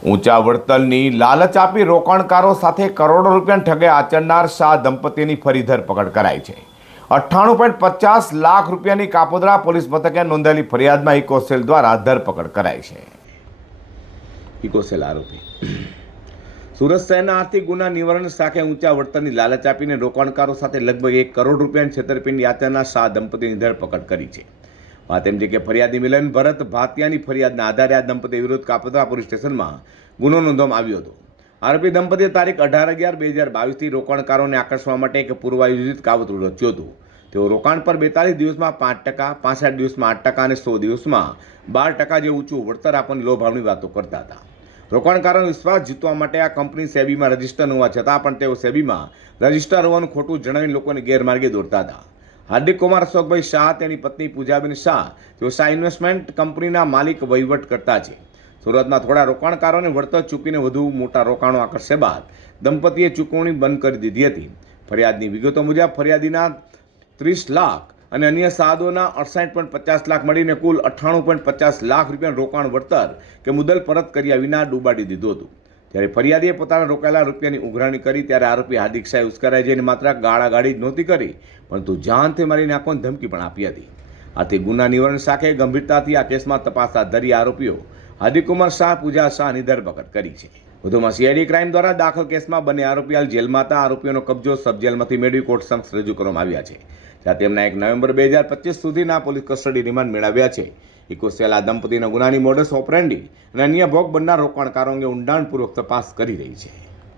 ઊંચા વળતરની લાલચ આપી રોકાણકારો સાથે કરોડો રૂપિયા ઠગે આચરનાર શાહ દંપતીની ફરી ધરપકડ કરાઈ છે। 98.50 લાખ રૂપિયાની કાપોદ્રા પોલીસ મથકે નોંધાયેલી ફરિયાદમાં ઇકોસેલ દ્વારા ધરપકડ કરાઈ છે। ઇકોસેલ આરોપી સુરત શહેરના આર્થિક ગુના નિવારણ શાખે ઊંચા વળતરની લાલચ આપીને રોકાણકારો સાથે લગભગ 1 કરોડ રૂપિયાની છેતરપિંડી આચરનાર શાહ દંપતીની ધરપકડ કરી છે। વાત એમ છે કે ફરિયાદી મિલન ભરત ભાતિયાની ફરિયાદના આધારે આ દંપતી વિરુદ્ધ કાપોદ્રા પોલીસ સ્ટેશનમાં ગુનો નોંધવામાં આવ્યો હતો। આરોપી દંપતીએ તારીખ 18/11/2022થી રોકાણકારોને આકર્ષવા માટે એક પૂર્વાયોજિત કાવતરું રચ્યું હતું। તેઓ રોકાણ પર 42 દિવસમાં 5%, 65 દિવસમાં 8% અને 100 દિવસમાં 12% જેવું ઊંચું વળતર આપવાની લોભામણી વાતો કરતા હતા। રોકાણકારોનો વિશ્વાસ જીતવા માટે આ કંપની સેબીમાં રજીસ્ટર હોવા છતાં પણ તેઓ સેબીમાં રજીસ્ટર હોવાનું ખોટું જણાવીને લોકોને ગેરમાર્ગે દોરતા હતા। હાર્દિક કુમાર અશોકભાઈ શાહ, તેની પત્ની પૂજાબેન શાહ, તેઓ શાહ ઇન્વેસ્ટમેન્ટ કંપનીના માલિક વહીવટ કરતા છે। સુરતમાં થોડા રોકાણકારોને વળતર ચૂકવીને વધુ મોટા રોકાણો આકર્ષ્યા બાદ દંપતીએ ચૂકવણી બંધ કરી દીધી હતી। ફરિયાદની વિગતો મુજબ ફરિયાદીના 30 લાખ અને અન્ય સાદોના 68.50 લાખ મળીને કુલ 98.50 લાખ રૂપિયાનું રોકાણ વળતર કે મુદ્દલ પરત કર્યા વિના ડૂબાડી દીધું હતું। ત્યારે ફરિયાદીએ પોતાના રોકાયેલા રૂપિયાની ઉઘરાણી કરી ત્યારે આરોપી હાર્દિક શાહે ઉશ્કેરાઈ જઈને માત્ર ગાળાગાળી જ નહોતી કરી, પરંતુ જાનથી મારી નાખવાની ધમકી પણ આપી હતી। આથી ગુના નિવારણ શાખાએ ગંભીરતાથી આ કેસમાં તપાસ હાથ ધરી આરોપીઓ હાર્દિક કુમાર શાહ, પૂજા શાહની ધરપકડ કરી છે। વધુમાં સીઆઈડી ક્રાઇમ દ્વારા દાખલ કેસમાં બંને આરોપી હાલ જેલમાં હતા। આરોપીઓનો કબજો સબ જેલમાંથી મેળવી કોર્ટ સમક્ષ રજૂ કરવામાં આવ્યા છે, જ્યાં તેમના 1 નવેમ્બર 2025 સુધીના પોલીસ કસ્ટડી રિમાન્ડ મેળવ્યા છે। ઇકોસેલ આ દંપતીના ગુનાની મોડસ ઓપરેન્ડી અને અન્ય ભોગ બનનાર રોકાણકારો અંગે ઊંડાણપૂર્વક તપાસ કરી રહી છે।